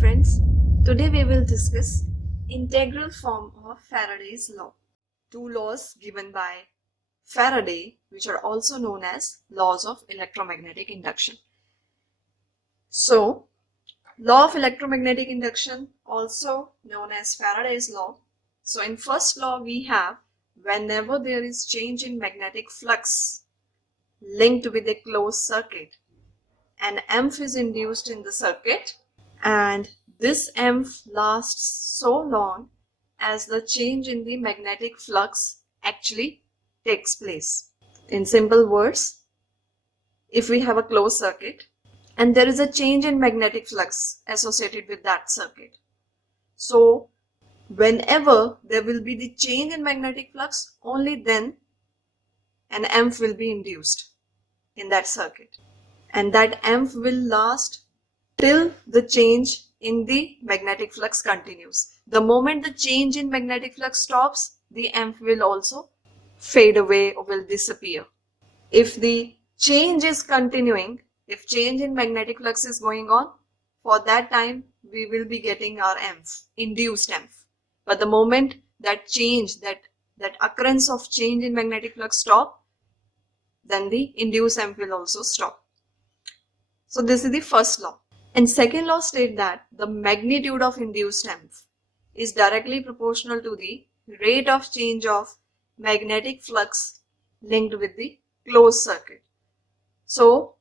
friends, today we will discuss integral form of Faraday's law. Two laws given by Faraday, which are also known as laws of electromagnetic induction. So, law of electromagnetic induction, also known as Faraday's law. So in first law we have whenever there is change in magnetic flux linked with a closed circuit, an EMF is induced in the circuit, and this EMF lasts so long as the change in the magnetic flux actually takes place. In simple words, if we have a closed circuit and there is a change in magnetic flux associated with that circuit, so whenever there will be the change in magnetic flux, only then an EMF will be induced in that circuit, and that EMF will last till the change in the magnetic flux continues. The moment the change in magnetic flux stops, the EMF will also fade away or will disappear. If the change is continuing, if change in magnetic flux is going on, for that time we will be getting our EMF, induced EMF. But the moment that change, that occurrence of change in magnetic flux stop, then the induced EMF will also stop. So this is the first law. And second law states that the magnitude of induced EMF is directly proportional to the rate of change of magnetic flux linked with the closed circuit. So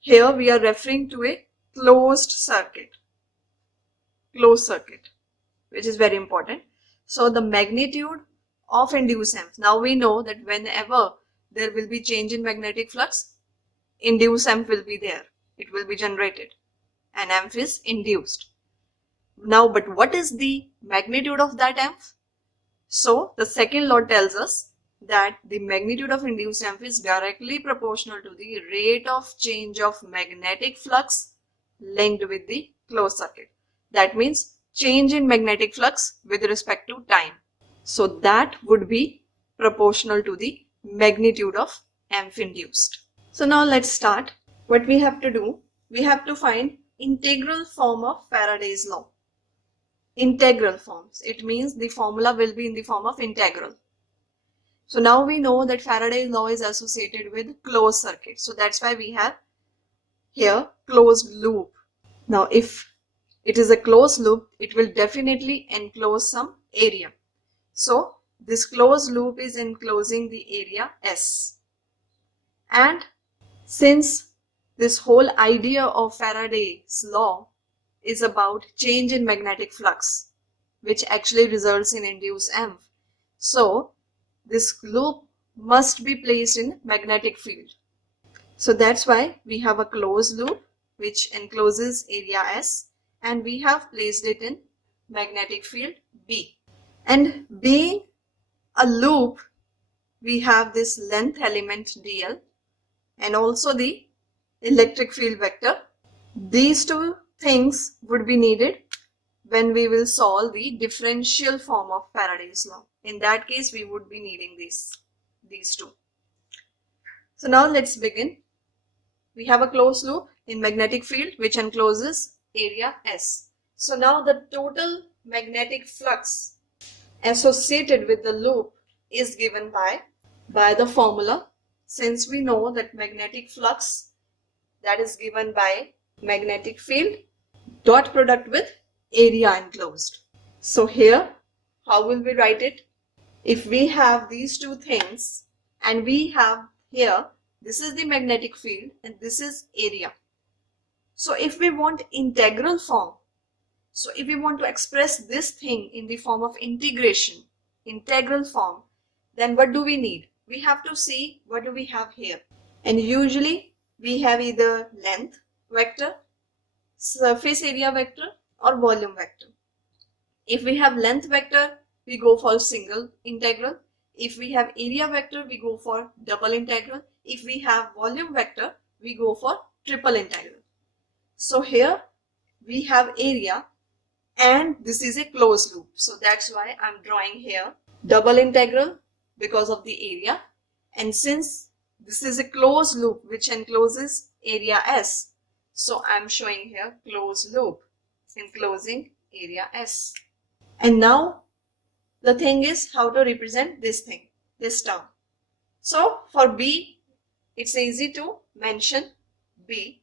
here we are referring to a closed circuit, which is very important. So the magnitude of induced EMF, now we know that whenever there will be change in magnetic flux, induced EMF will be there. It will be generated and EMF is induced. Now, but what is the magnitude of that EMF? So the second law tells us that the magnitude of induced EMF is directly proportional to the rate of change of magnetic flux linked with the closed circuit. That means change in magnetic flux with respect to time. So that would be proportional to the magnitude of EMF induced. So now let's start. What we have to do, we have to find integral form of Faraday's law. Integral forms. It means the formula will be in the form of integral. So now we know that Faraday's law is associated with closed circuit. So that's why we have here closed loop. Now if it is a closed loop, it will definitely enclose some area. So this closed loop is enclosing the area S. And since this whole idea of Faraday's law is about change in magnetic flux, which actually results in induced EMF. So this loop must be placed in magnetic field. So that's why we have a closed loop which encloses area S, and we have placed it in magnetic field B. And being a loop, we have this length element dl and also the electric field vector. These two things would be needed when we will solve the differential form of Faraday's law. In that case, we would be needing these two. So now let's begin. We have a closed loop in magnetic field which encloses area S. So now the total magnetic flux associated with the loop is given by the formula. Since we know that magnetic flux, that is given by magnetic field dot product with area enclosed. So here, how will we write it? If we have these two things and we have here, this is the magnetic field and this is area. So if we want integral form, so if we want to express this thing in the form of integration, integral form, then what do we need? We have to see what do we have here. And usually we have either length vector, surface area vector or volume vector. If we have length vector, we go for single integral. If we have area vector, we go for double integral. If we have volume vector, we go for triple integral. So here we have area and this is a closed loop. So that's why I'm drawing here double integral because of the area. And since this is a closed loop which encloses area S, so I'm showing here closed loop. enclosing area S. And now the thing is how to represent this thing, this term. So for B, it's easy to mention B.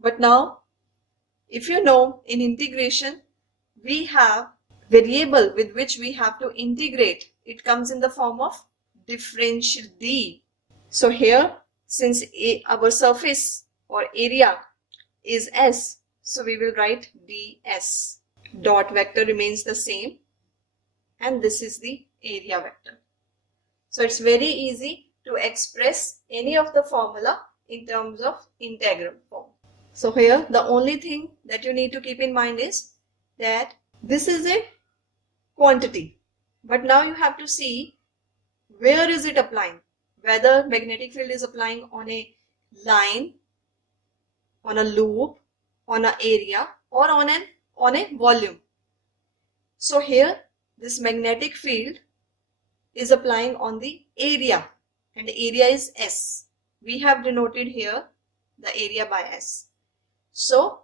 But now, if you know, in integration, we have variable with which we have to integrate. It comes in the form of differential D. So here, since our surface or area is S, so we will write ds. Dot vector remains the same, and this is the area vector. So it's very easy to express any of the formula in terms of integral form. So here the only thing that you need to keep in mind is that this is a quantity, but now you have to see where is it applying, whether magnetic field is applying on a line, on a loop, on an area, or on a volume. So here this magnetic field is applying on the area, and the area is S. We have denoted here the area by S. So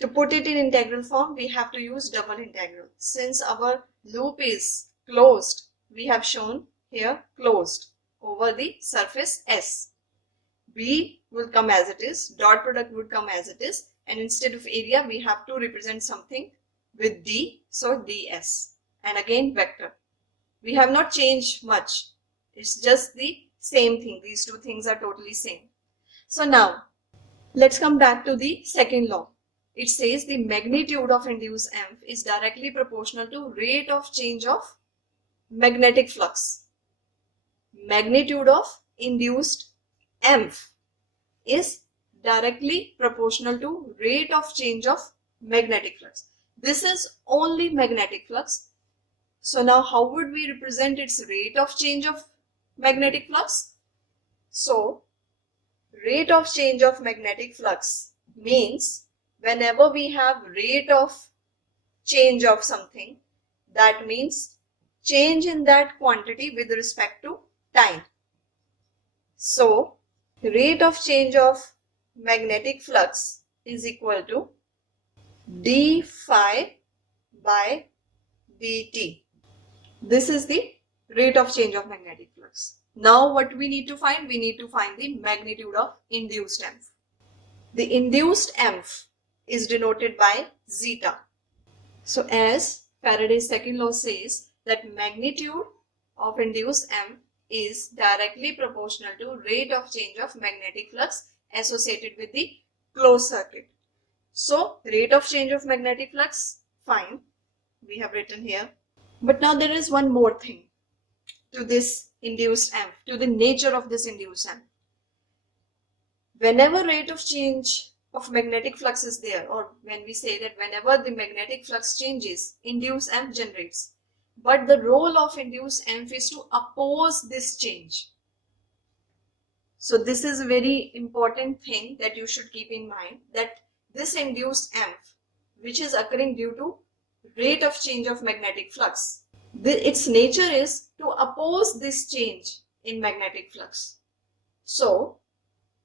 to put it in integral form, we have to use double integral. Since our loop is closed, we have shown here closed over the surface S. B will come as it is, dot product would come as it is, and instead of area we have to represent something with D, so ds. And again vector. We have not changed much. It's just the same thing. These two things are totally same. So now let's come back to the second law. It says the magnitude of induced EMF is directly proportional to rate of change of magnetic flux. Magnitude of induced EMF is directly proportional to rate of change of magnetic flux. This is only magnetic flux. So now how would we represent its rate of change of magnetic flux? So rate of change of magnetic flux means whenever we have rate of change of something, that means change in that quantity with respect to time. So rate of change of magnetic flux is equal to d phi by dt. This is the rate of change of magnetic flux. Now what we need to find? We need to find the magnitude of induced EMF. The induced EMF is denoted by zeta. So as Faraday's second law says that magnitude of induced EMF is directly proportional to rate of change of magnetic flux associated with the closed circuit. So rate of change of magnetic flux, fine, we have written here. But now there is one more thing to this induced EMF, to the nature of this induced EMF. Whenever rate of change of magnetic flux is there, or when we say that whenever the magnetic flux changes, induced EMF generates. But the role of induced EMF is to oppose this change. So this is a very important thing that you should keep in mind, that this induced EMF, which is occurring due to rate of change of magnetic flux, its nature is to oppose this change in magnetic flux. So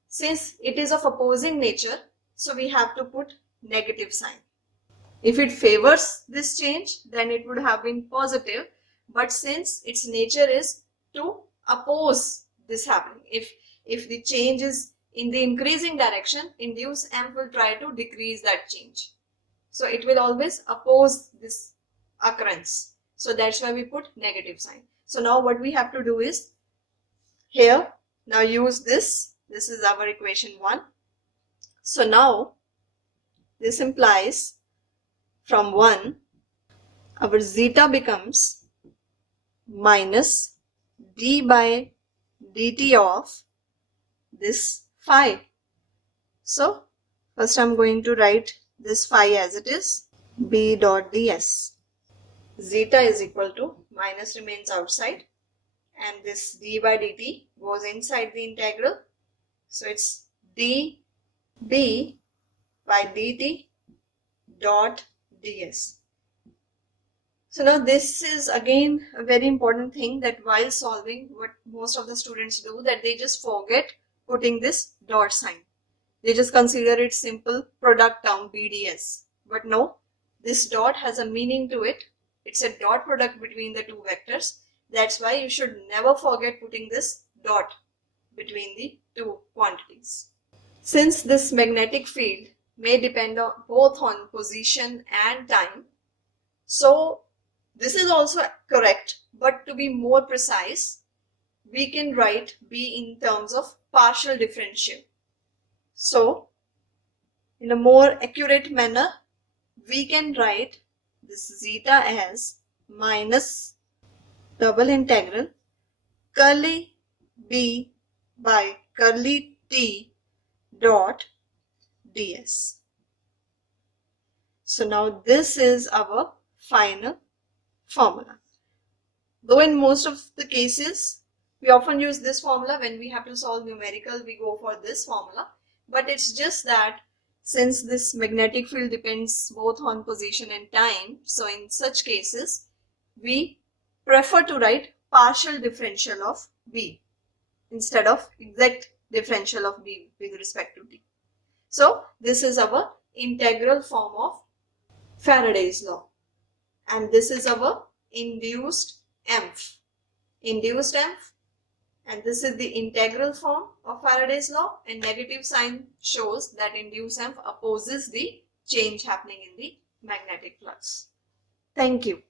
since it is of opposing nature, so we have to put negative sign. If it favors this change, then it would have been positive. But since its nature is to oppose this happening, if the change is in the increasing direction, induced EMF will try to decrease that change. So it will always oppose this occurrence. So that's why we put negative sign. So now what we have to do is, here, now use this. This is our equation 1. So now this implies from 1, our zeta becomes minus d by dt of this phi. So first I'm going to write this phi as it is, b dot ds. Zeta is equal to, minus remains outside, and this d by dt goes inside the integral. So it's db by dt dot ds. So now this is again a very important thing, that while solving, what most of the students do, that they just forget putting this dot sign. They just consider it simple product term BDS. But no, this dot has a meaning to it. It's a dot product between the two vectors. That's why you should never forget putting this dot between the two quantities. Since this magnetic field may depend on both on position and time, so this is also correct, but to be more precise, we can write B in terms of partial differential. So, in a more accurate manner, we can write this zeta as minus double integral curly B by curly T dot ds. So now this is our final formula. Though in most of the cases, we often use this formula when we have to solve numerical, we go for this formula. But it's just that since this magnetic field depends both on position and time, so in such cases, we prefer to write partial differential of B instead of exact differential of B with respect to T. So this is our integral form of Faraday's law, and this is our induced EMF. Induced EMF, and this is the integral form of Faraday's law, and negative sign shows that induced EMF opposes the change happening in the magnetic flux. Thank you.